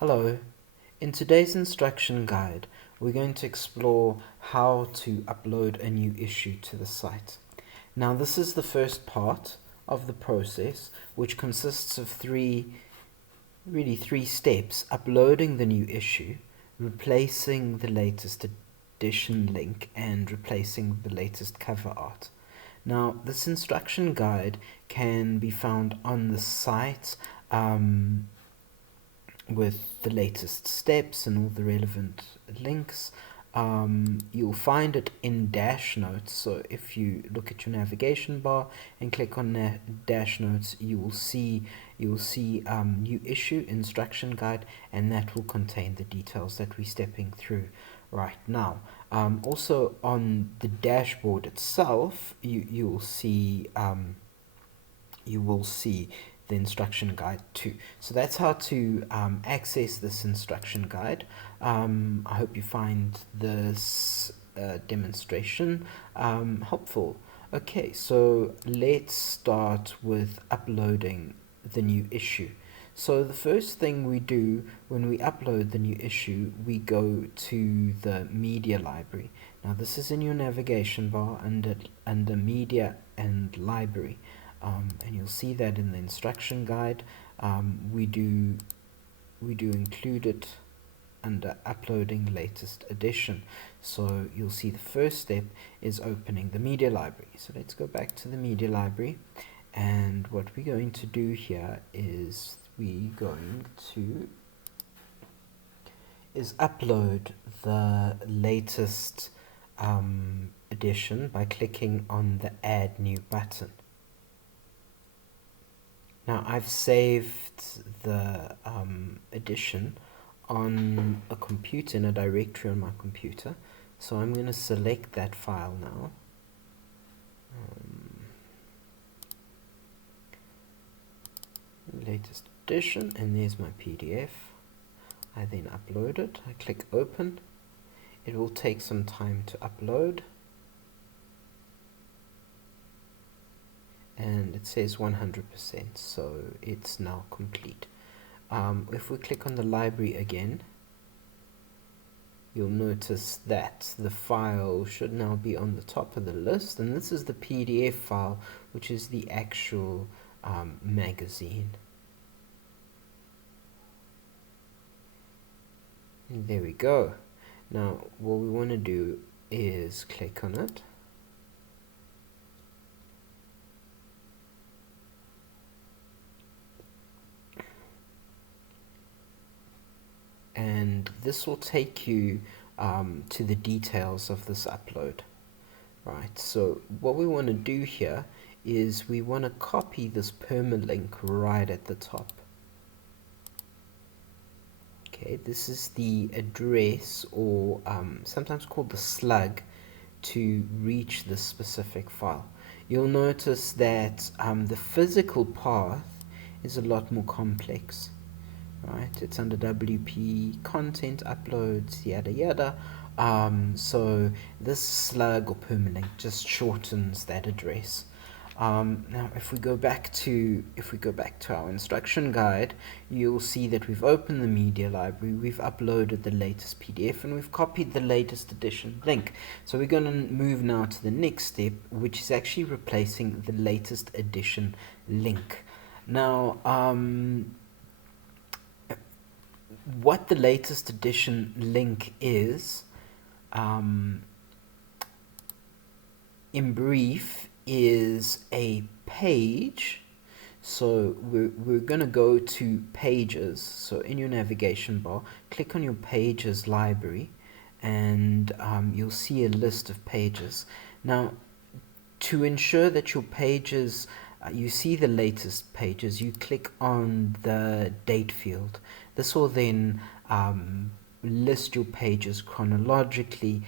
Hello. In today's instruction guide, we're going to explore how to upload a new issue to the site. Now, this is the first part of the process, which consists of three steps: uploading the new issue, replacing the latest edition link, and replacing the latest cover art. Now, this instruction guide can be found on the site with the latest steps and all the relevant links. You'll find it in Dash Notes. So if you look at your navigation bar and click on Dash Notes, you will see new issue instruction guide, and that will contain the details that we're stepping through right now. Also on the dashboard itself, you will see the instruction guide too. So that's how to access this instruction guide. I hope you find this demonstration helpful. Okay, so let's start with uploading the new issue. So the first thing we do when we upload the new issue, we go to the media library. Now this is in your navigation bar under media and library. And you'll see that in the instruction guide. We do include it under uploading latest edition. So you'll see the first step is opening the media library. So let's go back to the media library, and what we're going to do here is upload the latest edition by clicking on the add new button. Now I've saved the edition on a computer, in a directory on my computer, so I'm going to select that file now. Latest edition, and there's my PDF. I then upload it. I click open. It will take some time to upload, and it says 100%, so it's now complete. If we click on the library again, you'll notice that the file should now be on the top of the list, and this is the PDF file, which is the actual magazine. And there we go. Now what we want to do is click on it, and this will take you to the details of this upload. Right, so what we want to do here is we want to copy this permalink right at the top. Okay, this is the address, or sometimes called the slug, to reach this specific file. You'll notice that the physical path is a lot more complex. Right, it's under WP content uploads, yada yada. So this slug or permalink just shortens that address. Now if we go back to our instruction guide, you'll see that we've opened the media library, we've uploaded the latest PDF, and we've copied the latest edition link. So we're going to move now to the next step, which is actually replacing the latest edition link. Now what the latest edition link is, in brief, is a page. So we're going to go to pages. So in your navigation bar, click on your pages library, and you'll see a list of pages. Now, to ensure that your pages, you see the latest pages, you click on the date field. This will then list your pages chronologically.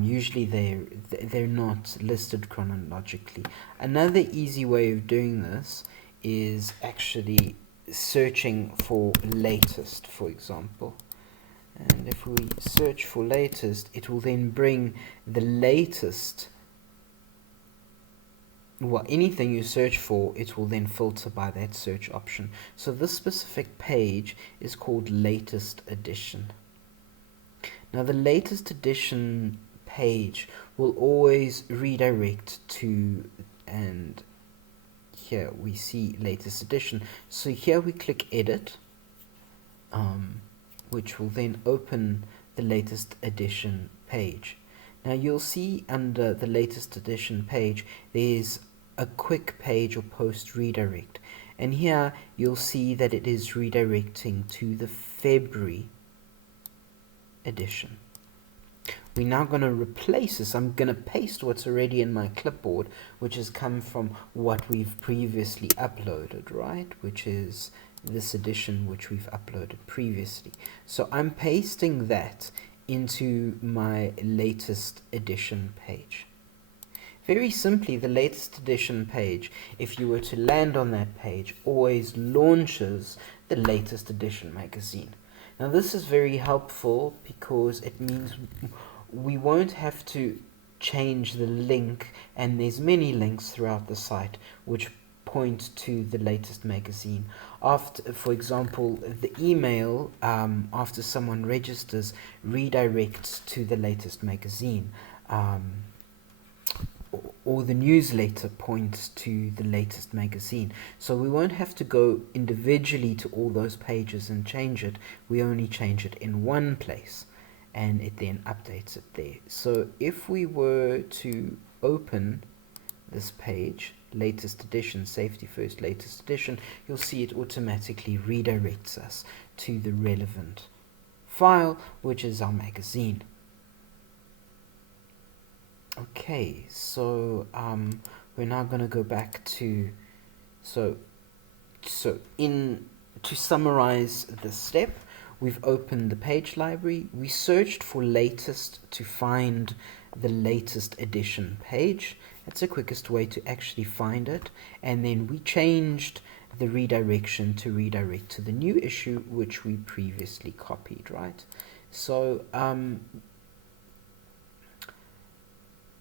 Usually they're not listed chronologically. Another easy way of doing this is actually searching for latest, for example. And if we search for latest, it will then bring the latest well, anything you search for, it will then filter by that search option. So this specific page is called latest edition. Now the latest edition page will always redirect to, and here we see latest edition. So here we click edit, which will then open the latest edition page. Now you'll see under the latest edition page there's a quick page or post redirect, and here you'll see that it is redirecting to the February edition. We're now going to replace this. I'm going to paste what's already in my clipboard, which has come from what we've previously uploaded, right? Which is this edition which we've uploaded previously. So I'm pasting that into my latest edition page. Very simply, the latest edition page, if you were to land on that page, always launches the latest edition magazine. Now this is very helpful because it means we won't have to change the link, and there's many links throughout the site which point to the latest magazine. After, for example, the email after someone registers redirects to the latest magazine, or the newsletter points to the latest magazine. So we won't have to go individually to all those pages and change it. We only change it in one place, and it then updates it there. So if we were to open this page, latest edition, safety first latest edition, you'll see it automatically redirects us to the relevant file, which is our magazine. Okay, so we're now going to go back to, to summarize the step, we've opened the page library, we searched for latest to find the latest edition page. That's the quickest way to actually find it, and then we changed the redirection to redirect to the new issue which we previously copied, right? So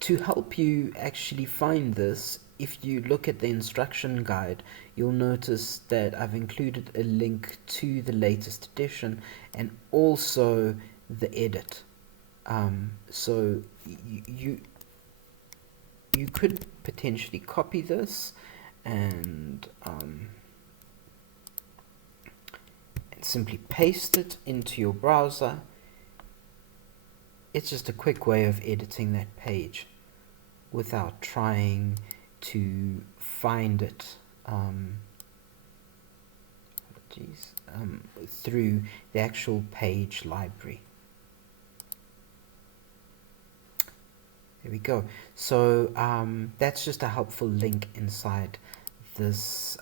to help you actually find this, if you look at the instruction guide, you'll notice that I've included a link to the latest edition and also the edit. So you could potentially copy this and simply paste it into your browser. It's just a quick way of editing that page without trying to find it through the actual page library. There we go. So that's just a helpful link inside this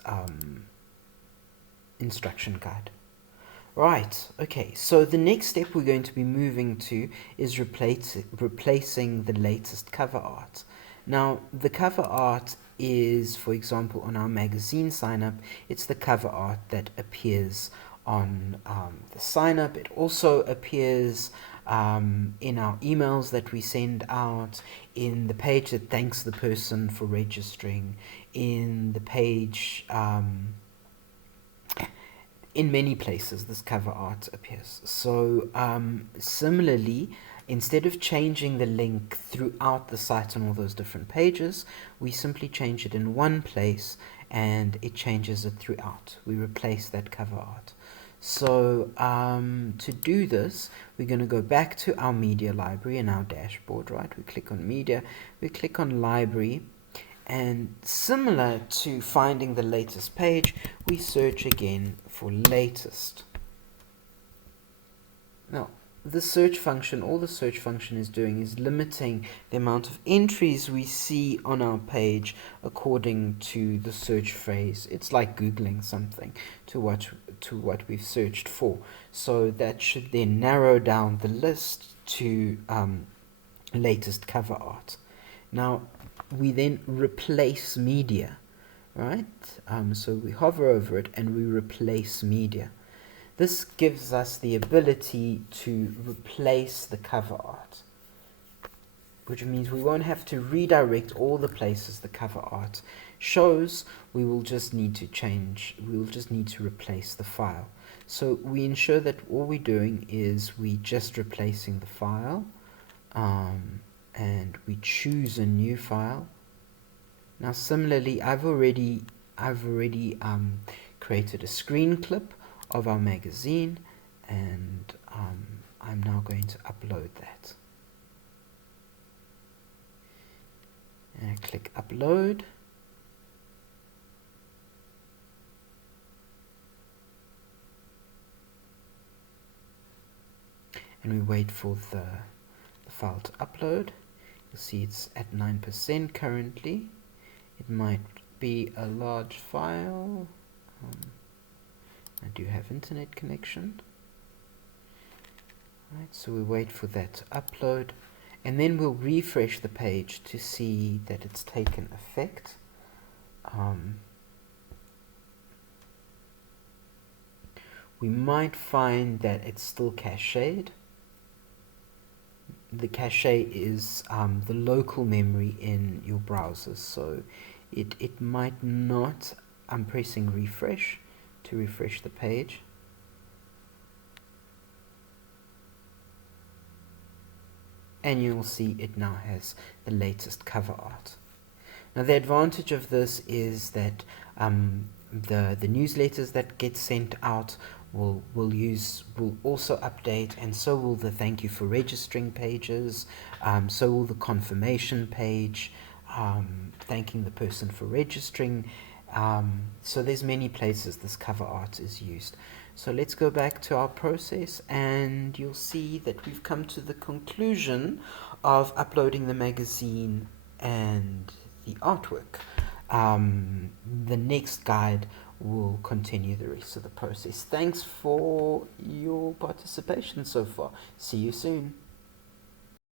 instruction guide. Right, okay, so the next step we're going to be moving to is replacing the latest cover art. Now, the cover art is, for example, on our magazine sign-up, it's the cover art that appears on the sign-up. It also appears in our emails that we send out, in the page that thanks the person for registering, in the page... in many places this cover art appears. So similarly, instead of changing the link throughout the site on all those different pages, we simply change it in one place and it changes it throughout. We replace that cover art. So to do this, we're going to go back to our media library in our dashboard, right? We click on media, we click on library, and similar to finding the latest page, we search again for latest. Now, the search function, all the search function is doing is limiting the amount of entries we see on our page according to the search phrase. It's like Googling something to what we've searched for. So that should then narrow down the list to latest cover art. Now, we then replace media, right? So we hover over it and we replace media. This gives us the ability to replace the cover art. which means we won't have to redirect all the places the cover art shows. We will just need to replace the file. So we ensure that all we're doing is we just replacing the file, and we choose a new file. Now similarly, I've already created a screen clip of our magazine, and I'm now going to upload that. And I click upload. And we wait for the file to upload. You'll see it's at 9% currently. It might be a large file. I do have internet connection. Right, so we wait for that to upload, and then we'll refresh the page to see that it's taken effect. We might find that it's still cached. The cache is the local memory in your browser, so it might not. I'm pressing refresh to refresh the page. And you'll see it now has the latest cover art. Now the advantage of this is that the newsletters that get sent out will also update, and so will the thank you for registering pages, so will the confirmation page, thanking the person for registering. So there's many places this cover art is used. So let's go back to our process, and you'll see that we've come to the conclusion of uploading the magazine and the artwork. The next guide will continue the rest of the process. Thanks for your participation so far. See you soon.